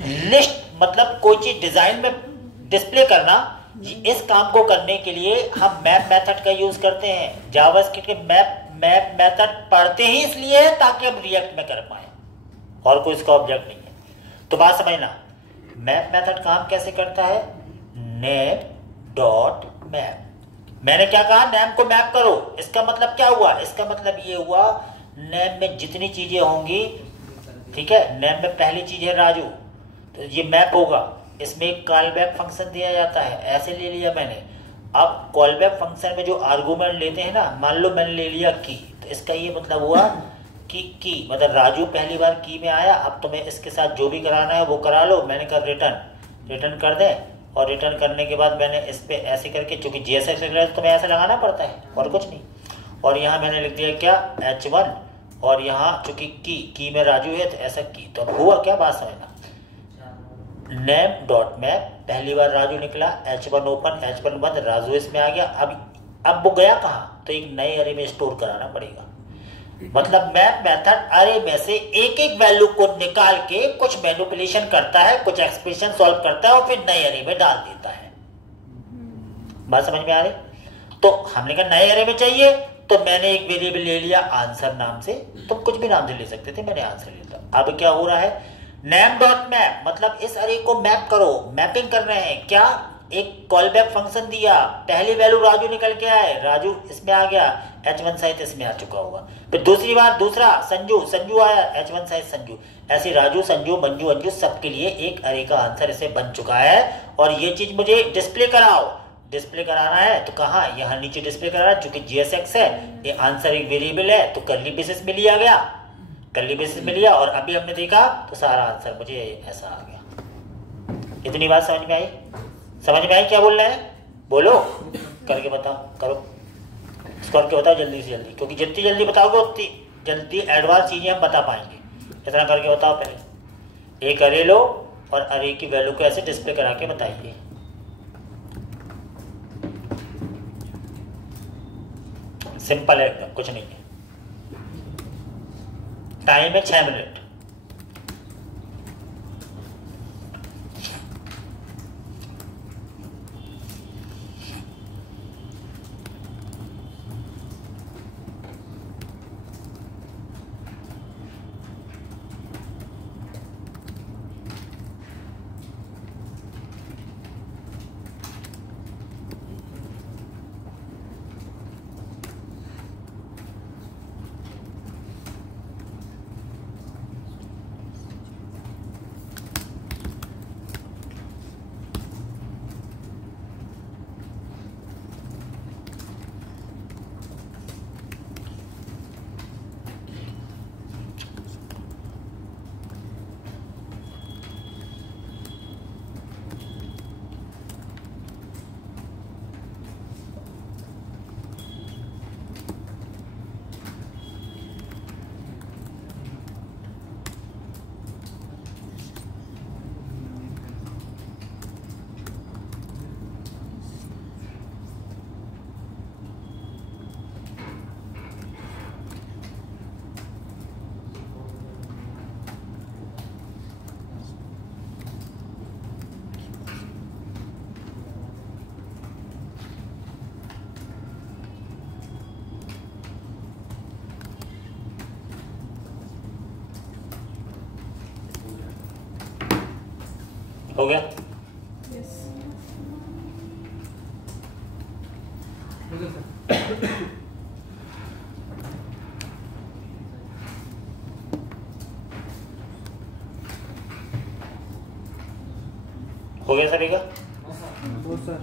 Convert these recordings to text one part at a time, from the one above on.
List मतलब कोई चीज डिजाइन में डिस्प्ले करना, इस काम को करने के लिए हम मैप मेथड का यूज करते हैं। जावास्क्रिप्ट के मैप मेथड पढ़ते ही इसलिए है ताकि हम रिएक्ट में कर पाए, और कोई इसका ऑब्जेक्ट नहीं है। तो बात समझना, मैप मेथड काम कैसे करता है, नेम डॉट मैप। मैंने क्या कहा, नेम को मैप करो। इसका मतलब क्या हुआ, इसका मतलब ये हुआ नेम में जितनी चीजें होंगी, ठीक है, नेम में पहली चीज है राजू, तो ये मैप होगा। इसमें एक कॉल बैक फंक्शन दिया जाता है, ऐसे ले लिया मैंने। अब कॉल बैक फंक्शन में जो आर्गूमेंट लेते हैं ना, मान लो मैंने ले लिया की, तो इसका ये मतलब हुआ कि की मतलब राजू पहली बार की में आया, अब तुम्हें इसके साथ जो भी कराना है वो करा लो। मैंने कहा रिटर्न कर दें, और रिटर्न करने के बाद मैंने इस पर ऐसे करके, चूंकि जीएसएक्स है तो तुम्हें ऐसे लगाना पड़ता है और कुछ नहीं। और यहाँ मैंने लिख दिया क्या, H1, और यहाँ चूंकि की में राजू है तो ऐसा की। तो अब हुआ क्या, बात समझना, नेम डॉट मैप, पहली बार राजू निकला, H1 ओपन, H1 बंद, राजू इसमें आ गया। अब वो गया कहाँ, तो एक नए अरे में स्टोर कराना पड़ेगा। मतलब मैप मेथड अरे में से एक एक वैल्यू को निकाल के कुछ मैनिपुलेशन करता है, कुछ एक्सप्रेशन सॉल्व करता है और फिर नए अरे में डाल देता है। बात समझ में आ रही। तो हमने कहा नए अरे में चाहिए, तो मैंने एक वेरिएबल ले लिया आंसर नाम से, तुम कुछ भी नाम से ले सकते थे, मैंने आंसर ले लिया। अब क्या हो रहा है, नेम डॉट मैप, मतलब इस अरे को मैप करो, मैपिंग कर रहे हैं। क्या, एक कॉल बैक फंक्शन दिया, पहली वैल्यू राजू निकल के आए, राजू इसमें आ गया, H1 सहित इसमें आ चुका होगा। फिर दूसरी बार दूसरा संजू आया, H1 सहित संजू। ऐसे राजू, संजू, मंजू, अंजू सबके लिए एक अरे का आंसर इसे बन चुका है। और ये चीज मुझे डिस्प्ले कराओ, डिस्प्ले कराना है तो कहाँ, यहाँ नीचे डिस्प्ले कराना है। चूंकि जीएसएक्स है, ये आंसर एक वेरिएबल है, तो कर्ली बेसिस में लिया गया, कर्ली बेसिस में लिया, और अभी हमने देखा तो सारा आंसर मुझे ऐसा आ गया। इतनी बात समझ में आई, समझ में आई क्या बोल रहे हैं, बोलो, करके बताओ, करो इसको, करके बताओ जल्दी से जल्दी, क्योंकि जितनी जल्दी बताओगे उतनी जल्दी एडवांस चीजें हम बता पाएंगे। इतना करके बताओ, पहले एक अरे लो और अरे की वैल्यू को ऐसे डिस्प्ले करा के बताइए। सिंपल है एकदम, कुछ नहीं है। टाइम है 6 मिनट। हो गया, हो गया सभी का। सर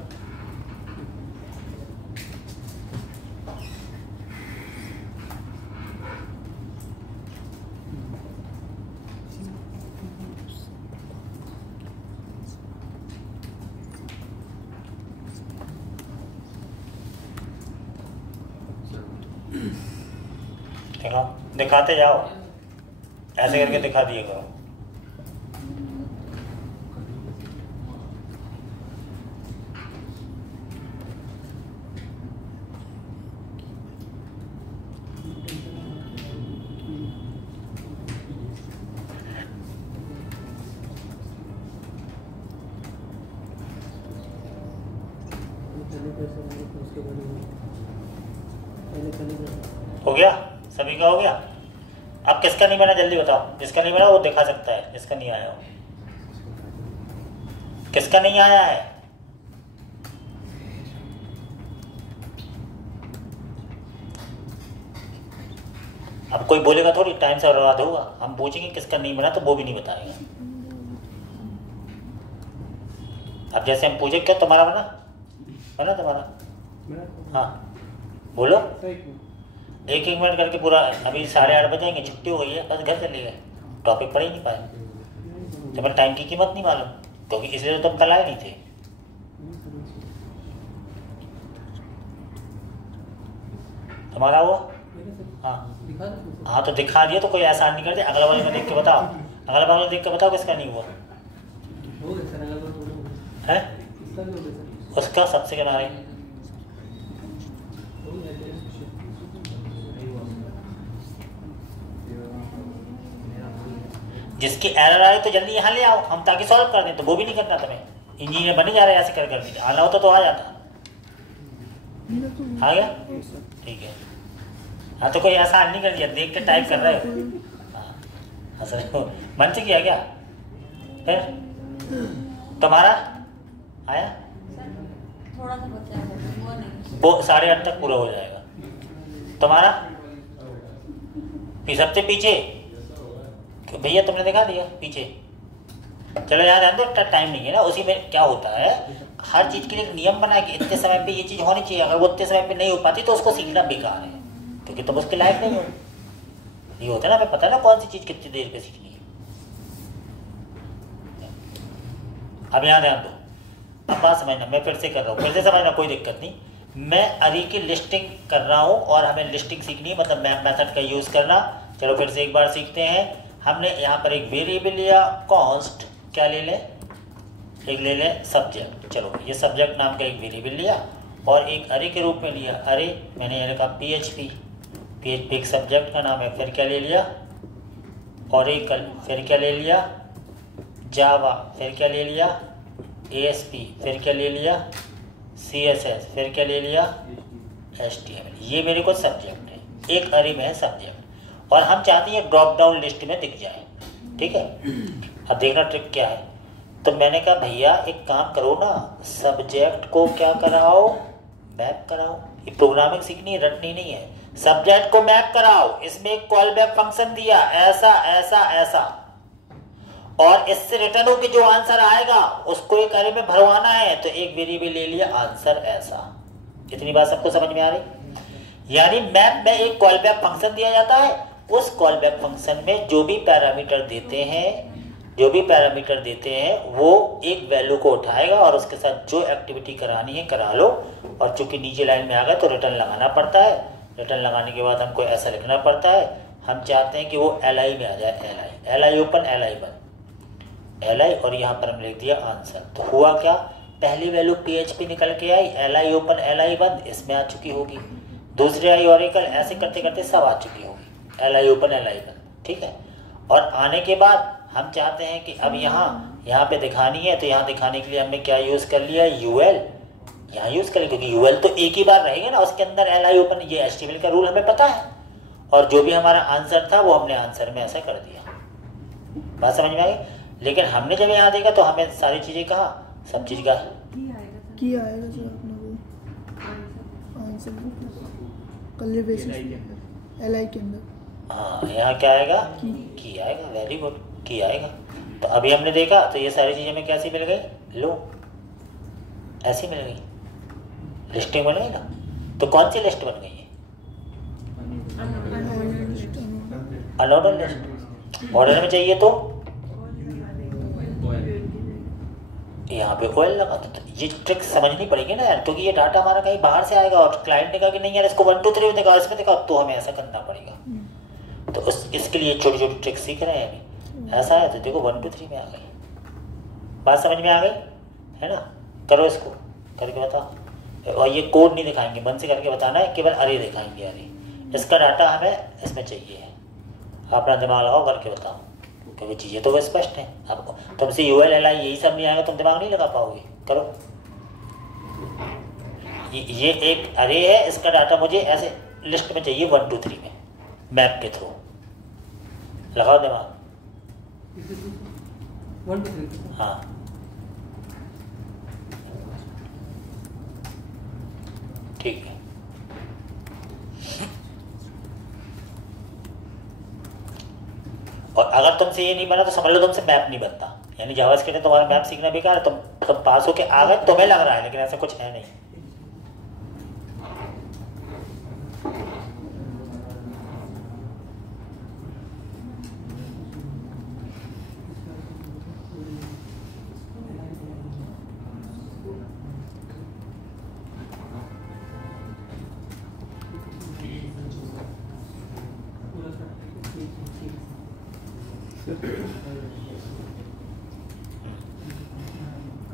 दिखाओ, दिखाते जाओ, ऐसे करके दिखा दिए करो। हो गया? सभी का हो गया? अब किसका नहीं बना जल्दी बताओ। जिसका नहीं बना वो दिखा सकता है, जिसका नहीं आया हो। किसका नहीं आया है? अब कोई बोलेगा थोड़ी टाइम से बर्बाद होगा। हम पूछेंगे किसका नहीं बना तो वो भी नहीं बताएगा। अब जैसे हम पूछे क्या तुम्हारा बना? बना तुम्हारा? हाँ बोलो। एक मिनट करके पूरा। अभी 8:30 बजेंगे, छुट्टी हो गई है, बस घर चले गए, टॉपिक पढ़ ही नहीं पाए। तुम्हें टाइम की कीमत नहीं मालूम, क्योंकि इसलिए तो तुम कल आए नहीं थे। तुम्हारा हुआ? हाँ तो दिखा दिया तो कोई एहसान नहीं करते। अगला वाले में देख के बताओ, अगला वाले देख के बताओ किसका नहीं हुआ है? उसका सबसे किनारे। जिसकी एरर आए तो जल्दी यहाँ ले आओ, हम ताकि सॉल्व कर दें। तो वो भी नहीं करना तुम्हें, इंजीनियर बने जा रहे हैं ऐसे कर कर। आना होता तो आ जाता। आ गया? ठीक है। हाँ तो कोई आसान नहीं कर दिया, देख के टाइप कर रहे हो। हाँ मन से किया क्या? फिर तुम्हारा आया? थोड़ा सा बचा है, वो 8:30 तक पूरा हो जाएगा। तुम्हारा सबसे पीछे भैया तुमने दिखा दिया पीछे। चलो याद आए तो टाइम नहीं है ना। उसी में क्या होता है, हर चीज के लिए एक नियम बना कि इतने समय पे ये चीज होनी चाहिए। अगर वो इतने समय पे नहीं हो पाती तो उसको सीखना बेकार है, क्योंकि तुम उसके लायक नहीं हो। ये होता है ना, हमें पता है ना कौन सी चीज कितनी देर पे सीखनी है। अब यहाँ ध्यान दो, अब बात समझना। मैं फिर से कर रहा हूँ, फिर से समझना, कोई दिक्कत नहीं। मैं अरे की लिस्टिंग कर रहा हूँ और हमें लिस्टिंग सीखनी है, मतलब मैप मेथड का यूज करना। चलो फिर से एक बार सीखते हैं। हमने यहाँ पर एक वेरिएबल लिया कॉन्स्ट, क्या ले लें, एक ले लें सब्जेक्ट। चलो ये सब्जेक्ट नाम का एक वेरिएबल लिया और एक अरे के रूप में लिया। अरे मैंने ये लिखा PHP, PHP एक सब्जेक्ट का नाम है। फिर क्या ले लिया, ओरेकल। फिर क्या ले लिया, जावा। फिर क्या ले लिया, ASP। फिर क्या ले लिया, CSS। फिर क्या ले लिया, HTML। ये मेरे को सब्जेक्ट है, एक अरे में है सब्जेक्ट, और हम चाहते हैं ड्रॉप डाउन लिस्ट में दिख जाए। ठीक है, अब देखना ट्रिक क्या है। तो मैंने कहा भैया एक काम करो ना, सब्जेक्ट को क्या कराओ, मैप कराओ। ये प्रोग्रामिंग सीखनी है, रटनी नहीं है। सब्जेक्ट को मैप कराओ, इसमें एक कॉल बैक फंक्शन दिया, ऐसा ऐसा ऐसा, और इससे रिटर्न होकर जो आंसर आएगा उसको एक अरे में भरवाना है। तो एक वेरिएबल ले लिया, आंसर ऐसा। इतनी बात सबको समझ में आ रही? यानी मैप में एक कॉल बैक फंक्शन दिया जाता है, उस कॉल बैक फंक्शन में जो भी पैरामीटर देते हैं वो एक वैल्यू को उठाएगा और उसके साथ जो एक्टिविटी करानी है करा लो। और चूंकि नीचे लाइन में आ गया तो रिटर्न लगाना पड़ता है। रिटर्न लगाने के बाद हमको ऐसा लिखना पड़ता है, हम चाहते हैं कि वो LI में आ जाए। LI ओपन, LI बंद, LI, और यहाँ पर हम लिख दिया आंसर। तो हुआ क्या, पहली वैल्यू PHP निकल के आई, LI ओपन LI बंद इसमें आ चुकी होगी, दूसरी आई ओरेकल, ऐसे करते करते सब आ चुकी होगी, LI ओपन LI बंद। ठीक है, और आने के बाद हम चाहते हैं कि अब यहाँ पे दिखानी है, तो यहाँ दिखाने के लिए हमने क्या यूज़ कर लिया, UL यहाँ यूज़ करें, क्योंकि UL तो एक ही बार रहेगा ना, उसके अंदर LI ओपन, ये HTML का रूल हमें पता है। और जो भी हमारा आंसर था वो हमने आंसर में ऐसा कर दिया। बात समझ में आई? लेकिन हमने जब यहाँ देखा तो हमें सारी चीज़ें कहा, सब चीज़ का की आएगा सर अपने को आंसर कल बेसिस LI के अंदर। हाँ, यहाँ क्या आएगा, की आएगा। वेरी गुड, की आएगा। तो अभी हमने देखा तो ये सारी चीज़ें में कैसी मिल गई, लो ऐसी मिल गई, लिस्टिंग बन गई ना। तो कौन सी लिस्ट बन गई है, अनऑर्डर लिस्ट। ऑर्डर में चाहिए तो यहाँ पे OL लगा। तो ये ट्रिक समझनी पड़ेगी ना यार, क्योंकि ये डाटा हमारा कहीं बाहर से आएगा और क्लाइंट ने कहा कि नहीं यार इसको 1 2 3 में दिखाओ, इसमें दिखाओ, तो हमें ऐसा करना पड़ेगा। तो इसके लिए छोटी छोटी ट्रिक सीख रहे हैं अभी। ऐसा है तो देखो 1 2 3 में आ गई, बात समझ में आ गई है ना। करो इसको करके बताओ, और ये कोड नहीं दिखाएंगे, मन से करके बताना है, केवल अरे दिखाएंगे। अरे इसका डाटा हमें इसमें चाहिए है, अपना दिमाग लगाओ करके बताओ, क्योंकि चीज़ें तो वो स्पष्ट हैं आपको। तुमसे UL LI यही सब नहीं आएगा, तुम दिमाग नहीं लगा पाओगे। करो ये एक अरे है, इसका डाटा मुझे ऐसे लिस्ट में चाहिए 1 2 3 में, मैप के थ्रू। लगाओ दिमाग। 1 2 3। हाँ ठीक है। और अगर तुमसे ये नहीं बना तो समझ लो तुमसे मैप नहीं बनता, यानी जावास्क्रिप्ट में तुम्हारा मैप सीखना बेकार है। तुम पास होके आ गए, तुम्हें लग रहा है, लेकिन ऐसा कुछ है नहीं।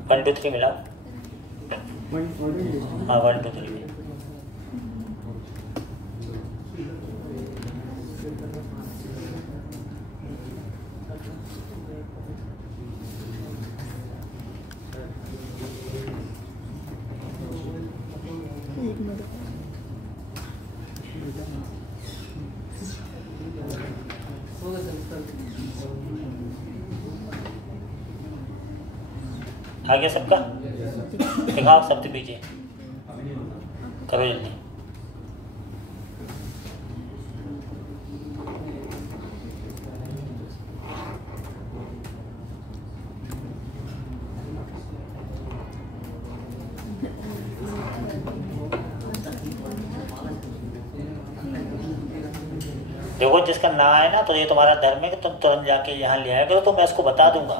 वन टू थ्री मिला। हाँ 1 2 3 में। एक मिनट। होगा सर। आ गया सबका? दिखाओ सबसे पीछे, करो जल्दी। देखो जिसका ना आए ना, तो ये तुम्हारा धर्म है कि तुम तुरंत जाके यहाँ ले आया करो, तो मैं इसको बता दूंगा।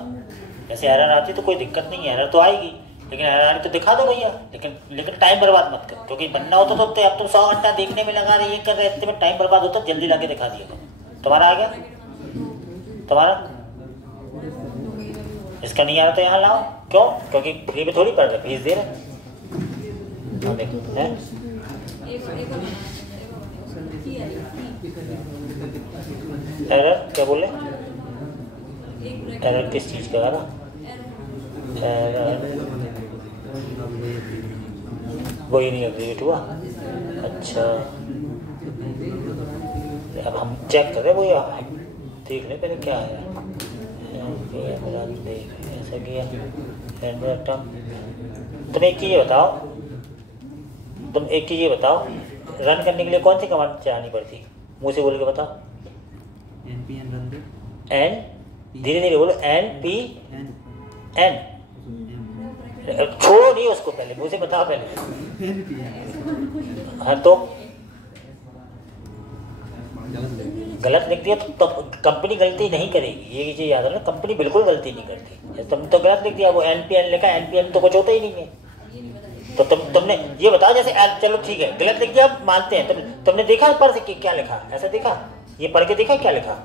जैसे एरर आती तो कोई दिक्कत नहीं है, एरर तो आएगी, लेकिन एरर आनी तो दिखा दो भैया, लेकिन टाइम बर्बाद मत करो, क्योंकि बनना होता तो अब तुम 100 घंटा देखने में लगा रहे, ये कर रहे, इतने में टाइम बर्बाद होता, जल्दी लाके दिखा दिया करो। तुम्हारा आ गया? तुम्हारा इसका नहीं आ रहा तो यहाँ लाओ। क्यों? क्योंकि फ्री में थोड़ी पड़ रहे, फीस दे रहे। एरर क्या बोले? एरर किस चीज़ का आ रहा? एरर वही नहीं एग्जीक्यूट हुआ। अच्छा अब हम चेक करें, वही देख लें पहले क्या है। ऐसा किया। तुम एक चीज़ बताओ, रन करने के लिए कौन सी कमांड चलानी पड़ती? मुँह से बोल के बताओ। npm run दे। एन धीरे धीरे बोलो। npm छोड़ो नहीं उसको, पहले मुझे से बताओ पहले। हाँ तो गलत लिख दिया तो कंपनी गलती नहीं करेगी, ये चीज़ याद रखना। कंपनी बिल्कुल गलती नहीं करती। तुमने तो गलत लिख दिया, वो npm लिखा, npm तो कुछ होता ही नहीं है। तो तुमने ये बताओ, जैसे चलो ठीक है गलत लिख दिया, मानते हैं। तुमने देखा पर से क्या लिखा? ऐसा देखा? ये पढ़ के देखा क्या लिखा?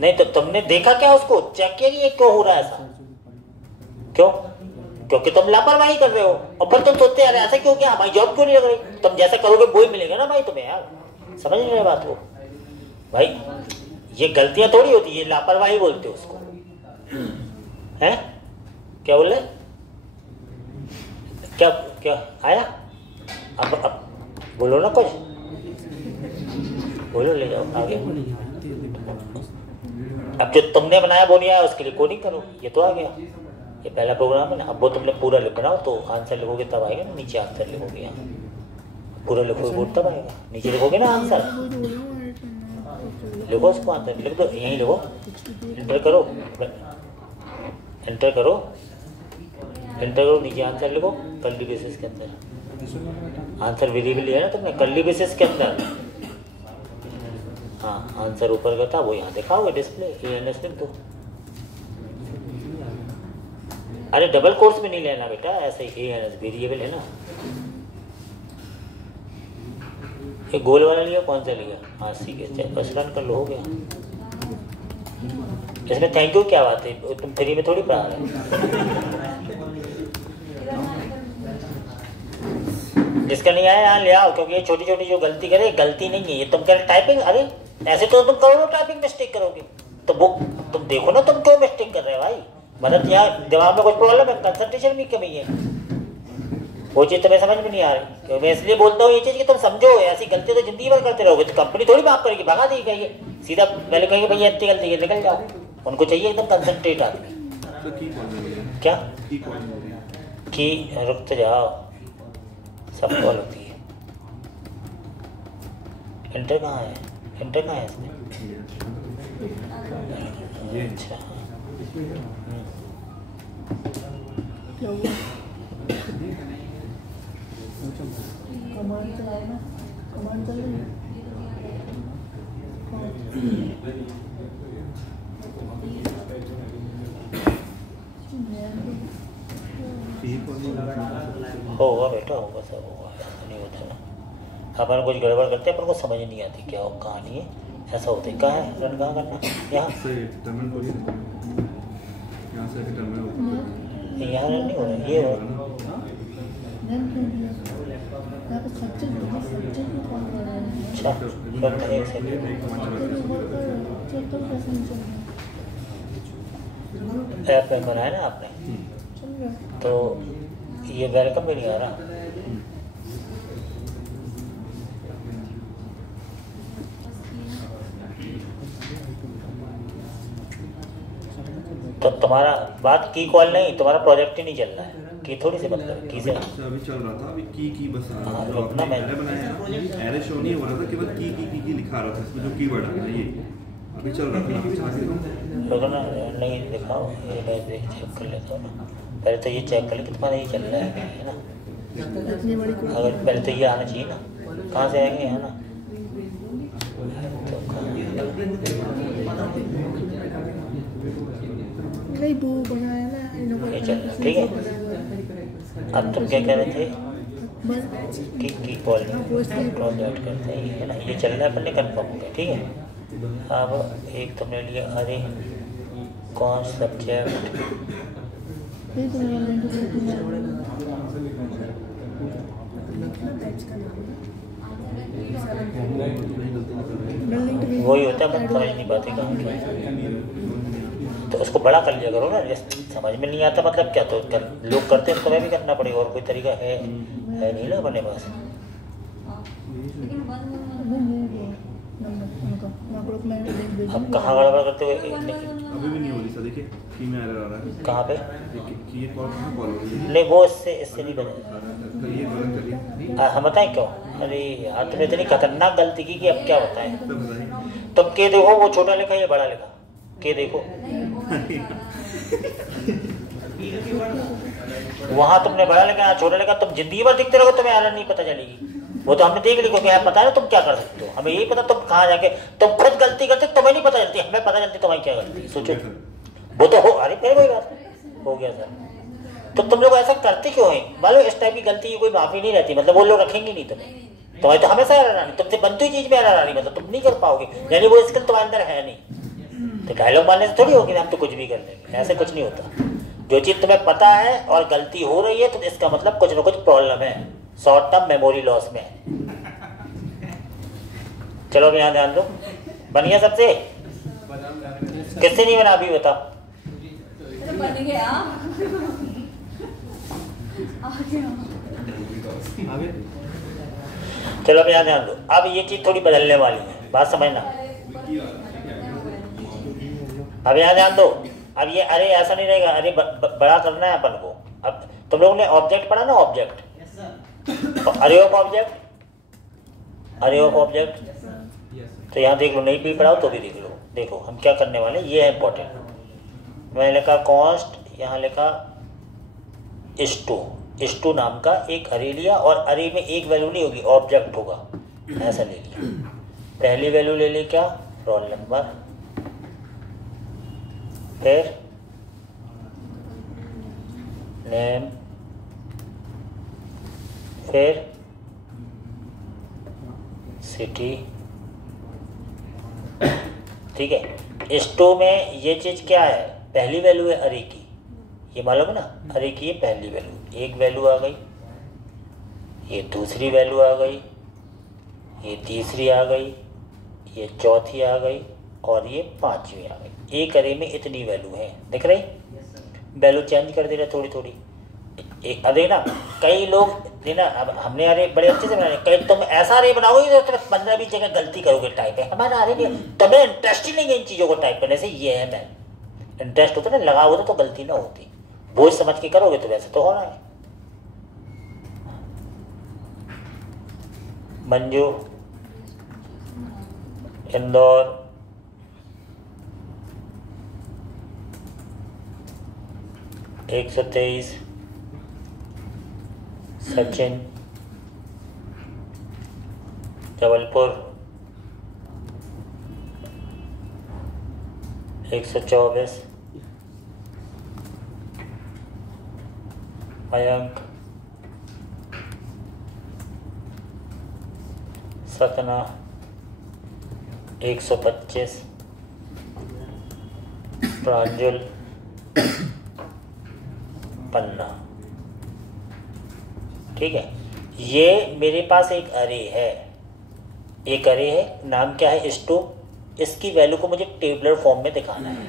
नहीं तो तुमने देखा क्या? उसको चेक किया कि ये क्यों हो रहा है ऐसा? क्यों? क्योंकि तुम लापरवाही कर रहे हो, और फिर तुम सोचते यार ऐसा क्यों किया, हमारी जॉब क्यों नहीं लग रही? तुम जैसा करोगे वो ही मिलेगा ना भाई तुम्हें। यार समझ नहीं रहे बात को भाई, ये गलतियां थोड़ी होती है, लापरवाही बोलते हो उसको। हैं क्या बोल रहे? क्या आया? अब बोलो ना कुछ, बोलो, ले जाओ आगे। अब जो तुमने बनाया वो नहीं आया, उसके लिए कोडिंग करो। ये तो आ गया, ये पहला प्रोग्राम है ना। अब वो तुमने पूरा लिखना हो तो आंसर लिखोगे तब आएगा ना, नीचे आंसर लिखोगे। यहाँ पूरा लिखोगे वो तब आएगा, नीचे लिखोगे ना आंसर। लिखो उसको, आंसर लिख दो, यहीं लिखो, एंटर करो, एंटर करो, एंटर करो, नीचे आंसर लिखो कर्ली बेसिस के अंदर। आंसर वेरिएबल है ना तुमने, कर्ली बेसिस के अंदर। हाँ आंसर ऊपर का था वो यहाँ दिखाओगे डिस्प्ले, ANS लिख दो। अरे डबल कोर्स में नहीं लेना बेटा, ऐसे ही ANS वेरिएबल है ना। ये गोल वाला लिया, कौन सा लिया? हाँ ठीक है, बस रन कर लो, हो गया। इसमें थैंक यू क्या बात है? तुम फ्री में थोड़ी पढ़ा रहे। जिसका नहीं आया यहाँ ले आओ, क्योंकि ये छोटी छोटी जो गलती करे, गलती नहीं है ये। तुम कह रहे टाइपिंग, अरे ऐसे तो तुम करोगे टाइपिंग मिस्टेक करोगे, तो वो तुम देखो ना तुम क्यों मिस्टेक कर रहे हो भाई। मतलब यहाँ दिमाग में कुछ प्रॉब्लम है, कंसंट्रेशन में कमी है। वो चीज़ तुम्हें समझ में नहीं आ रही। तो मैं इसलिए बोलता हूँ ये चीज़ कि तुम समझो, ऐसी गलती तो जिंदगी भर करते रहोगे तो कंपनी थोड़ी माफ करेगी, भगा देगी। कहिए सीधा पहले कहिए भैया इतनी गलती है, निकल जाओ। उनको चाहिए एकदम कंसंट्रेट आदमी। क्या की रुक तो जाओ, सब कॉल होती है। इंटर कहाँ है, इंटर कहाँ है इसमें? अच्छा क्या हुआ? कमांड चलाए ना, कमांड चल रही है। होगा बेटा, होगा, सब होगा, ऐसा नहीं होता ना। अपन कुछ गड़बड़ करते हैं, अपन को समझ नहीं आती क्या कहानी है, ऐसा होता है। कहाँ है रन, कहाँ करना? यहाँ यहाँ रन नहीं हो रहा, ये हो रहा। अच्छा एक सेकंड, ऐप में बनाया ना आपने, तो ये वेलकम भी नहीं आ रहा। तो तुम्हारा बात की कॉल नहीं, तुम्हारा प्रोजेक्ट ही नहीं चल रहा है। की थोड़ी सी मतलब की से अभी चल रहा था, अभी की बस आ रहा था। रुकना, मैं बनाया ना, एरे शो नहीं हो रहा था, केवल की लिखा रहा था इसमें, जो कीवर्ड आ गया ये अभी चल रहा था। रुकना, नहीं दिखाओ, ये मैं चेक कर लेता हूँ ना। पहले तो ये चेक कर ले कि तुम्हारा ये चल रहा है ना। अगर पहले तो ये आना चाहिए ना, कहाँ से आएंगे? है ना, नहीं वो बनाया ना, ये चल रहा, ठीक है। अब तुम क्या कह रहे थे? की कॉल ऐड करते हैं, ये है ना, ये चल रहा है, अपन ने कन्फर्म हो गया, ठीक है। अब एक तुमने लिया, अरे कौन सब्जेक्ट, वही होता है, अपन समझ नहीं पाते कहाँ क्या। तो उसको बड़ा कर लिया करो ना, समझ में नहीं आता मतलब क्या, तो लोग करते हैं तो तुम्हें भी करना पड़ेगा, और कोई तरीका है नहीं ना अपने पास। अब कहाँ गड़बड़ करते हुए? अभी भी नहीं हो रही सर, देखिए की में एरर आ रहा है। कहाँ पे? ये कॉल हो रही है। नहीं वो इससे नहीं बनेगा। हम बताएं क्यों? अरे यार तुमने इतनी खतरनाक गलती की कि अब क्या बताएं। तुम के देखो, वो छोटा लिखा या बड़ा लिखा, के देखो वहाँ तुमने बड़ा लिखा, यहाँ छोटा लिखा। तुम जिंदगी भर दिखते रहो, तुम्हें एरर नहीं पता चलेगी। वो तो हमने देख ली, क्योंकि यार पता है ना तुम क्या कर सकते हो। हमें यही पता तुम कहाँ जाके तुम खुद गलती करते, तुम्हें नहीं पता चलती, हमें पता चलती तुम्हारी क्या गलती। सोचो वो तो हो, अरे फिर कोई बात हो गया सर। तो तुम लोग ऐसा करते क्यों है? मालूम इस टाइप की गलती की कोई माफी नहीं रहती, मतलब वो लोग रखेंगे नहीं तुम्हें तो हमेशा एरर आनी, तुमसे बनती हुई चीज में एरर आनी, मतलब तुम नहीं कर पाओगे, यानी वो स्किल तुम्हारे अंदर है नहीं। तो डायलॉग मारने से थोड़ी होगी, हम तो कुछ भी कर लेंगे, ऐसे कुछ नहीं होता। जो चीज तुम्हें पता है और गलती हो रही है, तो इसका मतलब कुछ ना कुछ प्रॉब्लम है, शॉर्ट टर्म मेमोरी लॉस में। चलो अब यहाँ ध्यान दो, बन गया सबसे? किससे नहीं बना अभी बता? बन गया। चलो अब यहाँ ध्यान दो, अब ये चीज थोड़ी बदलने वाली है, बात समझना। अब यहाँ ध्यान दो, अब ये अरे ऐसा नहीं रहेगा, अरे बड़ा करना है अपन को। अब तुम लोगों ने ऑब्जेक्ट पढ़ा ना, ऑब्जेक्ट, अरे ऑफ ऑब्जेक्ट, अरे ऑफ ऑब्जेक्ट। तो यहाँ देख लो, नहीं भी पढ़ाओ तो भी देख लो। देखो हम क्या करने वाले, ये है इंपॉर्टेंट। मैंने लिखा कॉन्स्ट, यहाँ लिखा स्टू नाम का एक अरे लिया, और अरे में एक वैल्यू नहीं होगी, ऑब्जेक्ट होगा, ऐसा ले लिया। पहली वैल्यू ले ली क्या, रोल नंबर, फिर नेम, फिर सिटी, ठीक है। स्टो में ये चीज क्या है, पहली वैल्यू है अरे की, ये मालूम है ना, अरे की ये पहली वैल्यू, एक वैल्यू आ गई, ये दूसरी वैल्यू आ गई, ये तीसरी आ गई, ये चौथी आ गई, और ये पांचवी आ गई। एक अरे में इतनी वैल्यू है, दिख रही? वैल्यू चेंज कर दे रहा थोड़ी थोड़ी, एक अरे ना कई लोग ना, अब हमने अरे बड़े अच्छे से बनाए, कई तुम ऐसा अरे बनाओगे तो तुम 15-20 जगह गलती करोगे टाइप है। हमारा अरे नहीं, तुम्हें इंटरेस्ट ही नहीं है इन चीज़ों को टाइप करने से। ये है मैं इंटरेस्ट होता ना, लगा होता तो गलती ना होती। बोझ समझ के करोगे तो वैसे तो हो रहा है। मंजू, इंदौर, एक 123, सचिन, जबलपुर, 124, मयंक, सतना, 125, प्रांजल, पन्ना। ठीक है, ये मेरे पास एक अरे है, एक अरे है, नाम क्या है स्टू। इसकी वैल्यू को मुझे टेबलर फॉर्म में दिखाना है।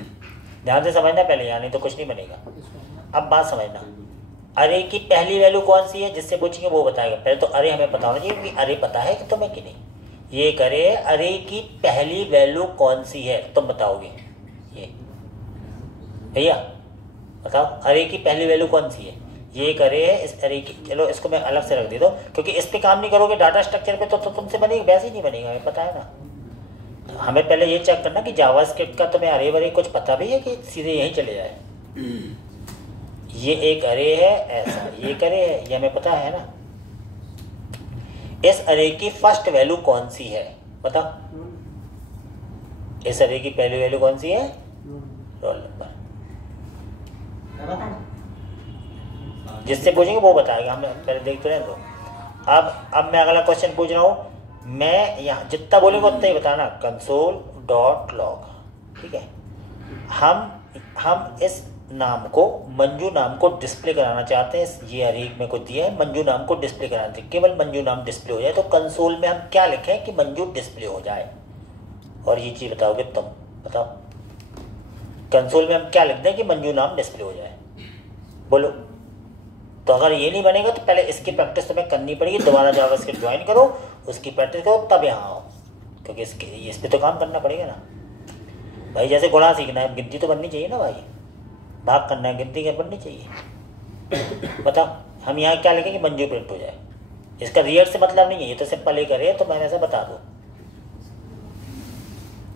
ध्यान से समझना पहले, यहाँ नहीं तो कुछ नहीं बनेगा। अब बात समझना, अरे की पहली वैल्यू कौन सी है जिससे पूछेंगे वो बताएगा। पहले तो अरे हमें पता होना चाहिए कि अरे पता है कि तुम्हें कि नहीं। ये एक अरे है, अरे की पहली वैल्यू कौन सी है तुम बताओगे। ये भैया बताओ, अरे की पहली वैल्यू कौन सी है। ये एक अरे है, इस अरे की, चलो इसको मैं अलग से रख देता हूँ क्योंकि इस पे काम नहीं करोगे डाटा स्ट्रक्चर पे तो तुमसे बनेगा, वैसे ही नहीं बनेगा, हमें पता है ना। हमें पहले ये चेक करना कि जावास्क्रिप्ट का तुम्हें अरे वरे कुछ पता भी है कि सीधे यहीं चले जाए। ये एक अरे है ऐसा, ये एक अरे है, ये हमें पता है ना। इस अरे की फर्स्ट वैल्यू कौन सी है बताओ। इस अरे की पहली वैल्यू कौन सी है, रोल नंबर। जिससे पूछेंगे वो बताएगा, हम पहले देख तो रहे दो। अब मैं अगला क्वेश्चन पूछ रहा हूँ, मैं यहाँ जितना बोलेंगे उतना ही बताना। console.log, ठीक है। हम इस नाम को, मंजू नाम को डिस्प्ले कराना चाहते हैं। ये अरे में को दिया है, मंजू नाम को डिस्प्ले कराना चाहते हैं, केवल मंजू नाम डिस्प्ले हो जाए। तो कंसोल में हम क्या लिखें कि मंजू डिस्प्ले हो जाए, और ये चीज़ बताओगे तुम, बताओ कंसोल में हम क्या लिख दें कि मंजू नाम डिस्प्ले हो जाए, बोलो। तो अगर ये नहीं बनेगा तो पहले इसकी प्रैक्टिस तुम्हें करनी पड़ेगी। दोबारा जावास्क्रिप्ट ज्वाइन करो, उसकी प्रैक्टिस करो, तब यहाँ आओ, क्योंकि इस पर तो काम करना पड़ेगा ना भाई। जैसे गुणा सीखना है, गिनती तो बननी चाहिए ना भाई। भाग करना है, गिनती क्या बननी चाहिए। बताओ हम यहाँ क्या लिखेंगे, मंजू प्रिंट हो जाए। इसका रियल से मतलब नहीं है, ये तो सिंपल ही करे तो मैंने ऐसा बता दो।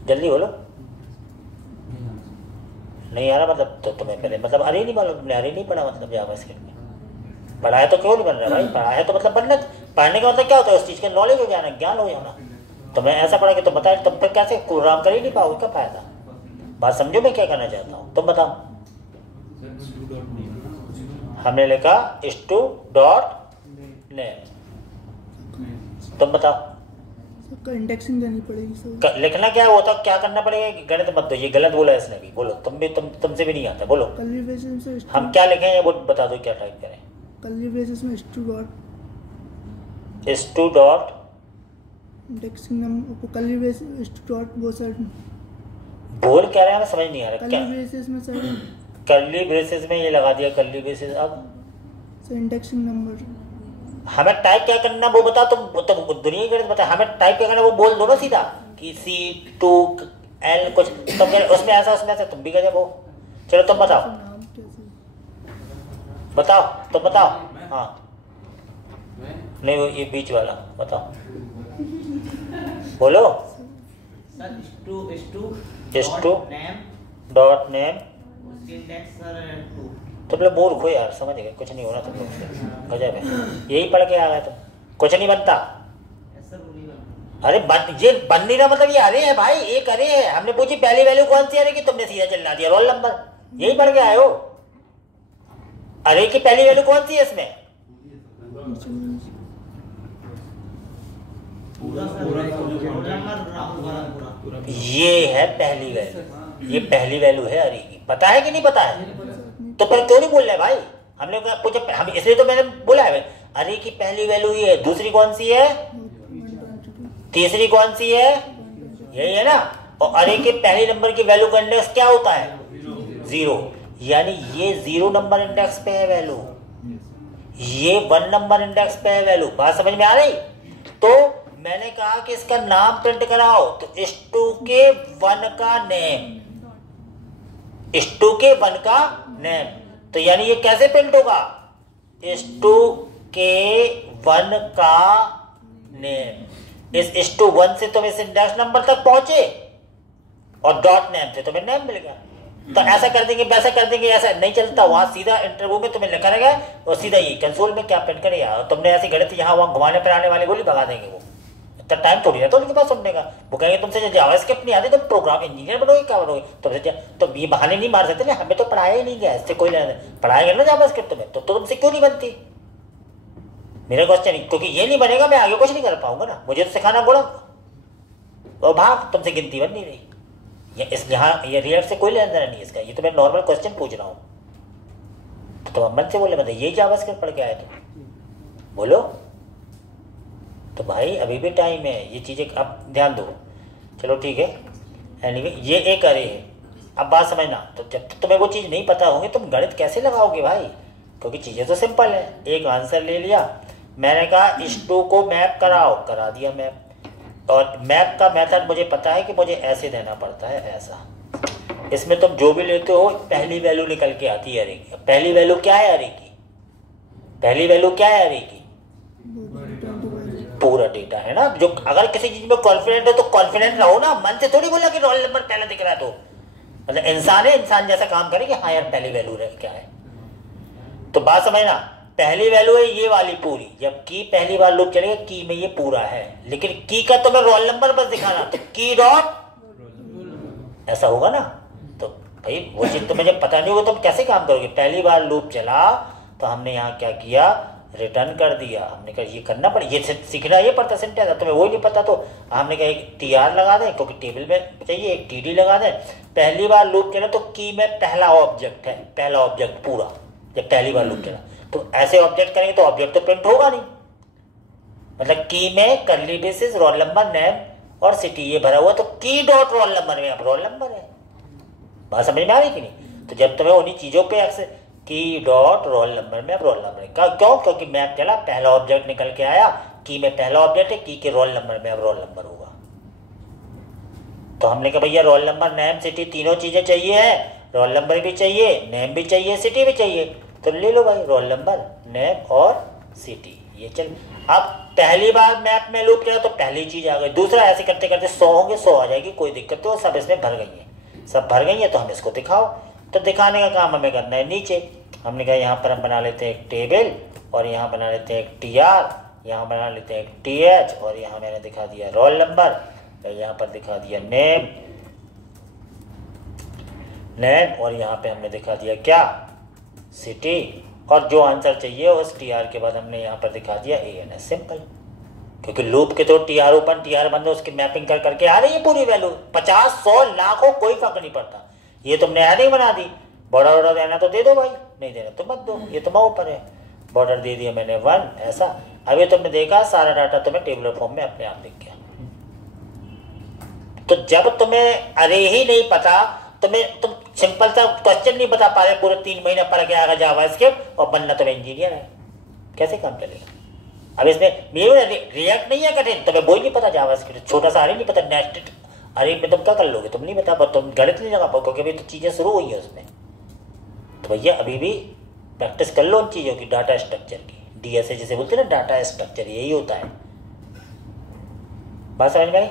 जल्दी बोलो, नहीं आ रहा मतलब तो तुम्हें पहले मतलब अरे नहीं मालूम, तुमने अरे नहीं पढ़ा मतलब जावास्क्रिप्ट में। पढ़ा है तो क्यों नहीं बन रहा भाई, पढ़ा है तो मतलब बनना। पढ़ने का मतलब क्या होता है, उस चीज़ का नॉलेज हो जाना, ज्ञान हो जाना। तो मैं ऐसा पढ़ा कि तुम बताए, तुम फिर कैसे प्रोग्राम कर ही नहीं पाओगे, क्या फायदा। बात समझो मैं क्या करना चाहता हूँ, तुम बताओ। हमने लिखा stu.name, तुम बताओ। इंडेक्सिंग करनी पड़ेगी सर। लिखना क्या होता, क्या करना पड़ेगा, गणित मत दो, ये गलत बोला इसने भी। बोलो तुम भी, तुमसे भी नहीं आता, बोलो। कर्ली ब्रेसेस से हम क्या लिखें ये वो बता दो, क्या टाइप करें। कर्ली ब्रेसेस में stu dot indexing number, curly braces dot वो सर बोल क्या रहे हैं, हमें समझ नहीं आ रहा कर्ली क्या। ब्रेसेस में सर, कर्ली ब्रेसेस में ये लगा दिया कर्ली ब्रेसेस। अब सर इंडेक्सिंग नंबर हमें टाइप क्या करना वो बता। तुम दुनिया की गणित बता, हमें टाइप क्या करना वो बोल दो ना सीधा, कि C2L कुछ तुम उसमें ऐसा उसमें ऐसा, तुम भी गजब हो। चलो तुम बताओ, नाम कैसे, बताओ तुम बताओ। हाँ नहीं वो ये बीच वाला बताओ, बोलो। Sir stu dot name, index sir 2। तुम लोग मूर्ख हो यार, समझ गए, कुछ नहीं होना तुम लोग से, गजब है। यही पढ़ के आ गए तुम, कुछ नहीं बनता। अरे ये बन नहीं रहा मतलब ये अरे है भाई, एक अरे है। हमने पूछी पहली वैल्यू कौन सी अरे की, तुमने सीधा चला दिया रोल नंबर। यही पढ़ के आए हो। अरे की पहली वैल्यू कौन सी है इसमें, ये है पहली वैल्यू, ये पहली वैल्यू है अरे की। पता है कि नहीं पता है, तो फिर क्यों नहीं बोल रहे भाई। हम लोग पूछे, हम इसलिए तो मैंने बोला है अरे की पहली वैल्यू ये है। दूसरी कौन सी है, तीसरी कौन सी है, यही है ना। और अरे के पहले नंबर की वैल्यू का इंडेक्स क्या होता है, 0, यानी ये 0 नंबर इंडेक्स पे है वैल्यू। ये 1 नंबर इंडेक्स पे है वैल्यू। बात समझ में आ रही? तो मैंने कहा कि इसका नाम प्रिंट कराओ, तो S2 के 1 का नेम, S2 के 1 का नेम। तो यानी ये कैसे प्रिंट होगा? S2 के 1 का नेम। इस S2 1 से तुम इस इंडेक्स नंबर तक पहुंचे और डॉट नेम से तुम्हें नेम मिल गया। तो ऐसा कर देंगे, वैसा कर देंगे, ऐसा नहीं चलता। वहां सीधा इंटरव्यू में तुम्हें लिखा रहेगा और सीधा ये कंसोल में क्या प्रिंट करे यार। तुमने ऐसी गणित यहाँ वहां घुमाने पर आने वाली गोली भगा देंगे। वो इतना टाइम थोड़ी रहता उनके पास सुनने का। वो कहेंगे तुमसे जावास्क्रिप्ट नहीं आती, तुम प्रोग्राम इंजीनियर बनोगे, क्या बनोगे तुमसे? तो ये बहाने नहीं मार सकते ना, हमें तो पढ़ाया ही नहीं गया, इससे कोई पढ़ाएगा ना जावास्क्रिप्ट तुम्हें, तो तुमसे क्यों नहीं बनती? मेरा क्वेश्चन, क्योंकि ये नहीं बनेगा मैं आगे कुछ नहीं कर पाऊंगा ना, मुझे तो सिखाना बोला और भाग तुमसे गिनती बन नहीं रही। यहाँ ये रिएक्ट से कोई लेना देना नहीं इसका, ये तो मैं नॉर्मल क्वेश्चन पूछ रहा हूँ। तो मन से बोले, मतलब यही जावास्क्रिप्ट पढ़ के आए तुम, बोलो। तो भाई अभी भी टाइम है, ये चीजें अब ध्यान दो। चलो ठीक है, एनीवे ये एक अरे है। अब बात समझना, तो जब तक तुम्हें वो चीज नहीं पता होगी तुम गणित कैसे लगाओगे भाई? क्योंकि चीजें तो सिंपल है। एक आंसर ले लिया, मैंने कहा S2 को मैप कराओ, करा दिया मैप। और मैप का मेथड मुझे पता है कि मुझे ऐसे देना पड़ता है, ऐसा। इसमें तुम जो भी लेते हो पहली वैल्यू निकल के आती है अरे की। पहली वैल्यू क्या है अरे की? पहली वैल्यू क्या है अरे की? पूरा डेटा है ना। जो अगर किसी चीज में कॉन्फिडेंट हो तो कॉन्फिडेंट रहो ना, मन से थोड़ी बोला कि रोल नंबर पहला दिख रहा है। तो मतलब इंसान है, इंसान जैसा काम करे कि हाँ यार पहली वैल्यू क्या है। तो बात समझना, पहली वैल्यू है ये वाली पूरी। जब की पहली बार लूप चलेगा, की में ये पूरा है, लेकिन की का तुम्हें रोल नंबर बस दिखाना, तो की डॉट ऐसा होगा ना। तो भाई वो चीज तुम्हें जब पता नहीं होगा तुम कैसे काम करोगे? पहली बार लूप चला तो हमने यहाँ क्या किया, रिटर्न कर दिया। हमने कहा ये करना पड़े, ये सीखना ये पड़ता सिंटेक्स, तुम्हें वो नहीं पता तो हमने कहा एक TR लगा दें क्योंकि टेबल में चाहिए, एक TD लगा दें। पहली बार लूप चला तो की में पहला ऑब्जेक्ट है, पहला ऑब्जेक्ट पूरा। जब पहली बार लूप चला तो ऐसे ऑब्जेक्ट करेंगे तो ऑब्जेक्ट तो प्रिंट होगा नहीं। मतलब की में करली ब्रेसेस रोल नंबर नेम और सिटी ये भरा हुआ, तो की डॉट रोल नंबर में अब रोल नंबर है। बात समझ में आ रही कि नहीं? तो जब तुम्हें उन्हीं चीजों पे एक्सेस, की डॉट रोल नंबर में अब रोल नंबर है। क्यों? क्योंकि मैप चला, पहला ऑब्जेक्ट निकल के आया, की में पहला ऑब्जेक्ट है, की के रोल नंबर में अब रोल नंबर होगा। तो हमने कहा भैया रोल नंबर नेम सिटी तीनों चीजें चाहिए है, रोल नंबर भी चाहिए, नेम भी चाहिए, सिटी भी चाहिए। तो ले लो भाई रोल नंबर नेम और सिटी, ये चल। अब पहली बार मैप में लूप किया तो पहली चीज आ गई। दूसरा ऐसे करते करते 100 होंगे, 100 आ जाएगी, कोई दिक्कत तो सब इसमें भर गई है, सब भर गई है। तो हम इसको दिखाओ, तो दिखाने का काम हमें करना है नीचे। हमने कहा यहाँ पर हम बना लेते हैं एक टेबल, और यहाँ बना लेते हैं एक TR, यहाँ बना लेते हैं एक TH, और यहाँ मैंने दिखा दिया रोल नंबर, यहाँ पर दिखा दिया नेम, और यहाँ पे हमने दिखा दिया क्या, सिटी। और जो आंसर चाहिए उस TR के बाद हमने यहाँ पर दिखा दिया ANS। सिंपल, क्योंकि लूप के तो TR ओपन TR बंद, उसकी मैपिंग कर करके आ रही है पूरी वैल्यू। 50 100 लाखों कोई फर्क नहीं पड़ता। ये तुमने हेडिंग बना दी, बॉर्डर ऑर्डर देना तो दे दो भाई, नहीं देना तो मत दो, ये तुम्हारे ऊपर है। बॉर्डर दे दिया मैंने 1 ऐसा। अभी तुमने देखा सारा डाटा तुम्हें टेबलर फॉर्म में अपने आप दिख गया। तो जब तुम्हें अरे ही नहीं पता, तुम सिंपल सा क्वेश्चन नहीं बता पा रहे, पूरे 3 महीने पढ़ के आएगा जावास्क्रिप्ट और बनना तुम्हें इंजीनियर है, कैसे काम चलेगा? अब इसमें रिएक्ट नहीं है कठिन, तुम्हें वो ही नहीं पता जावास्क्रिप्ट, छोटा सा अरे नहीं पता, नेस्टेड अरे में तुम क्या कर लोगे? तुम नहीं बता पाओ, तुम गणित नहीं लगा पाओ, क्योंकि अभी तो चीजें शुरू हुई है उसमें। तो भैया अभी भी प्रैक्टिस कर लो उन चीजों की, डाटा स्ट्रक्चर की, DSA जिसे बोलते हैं ना, डाटा स्ट्रक्चर, यही होता है। बात समझ में आई?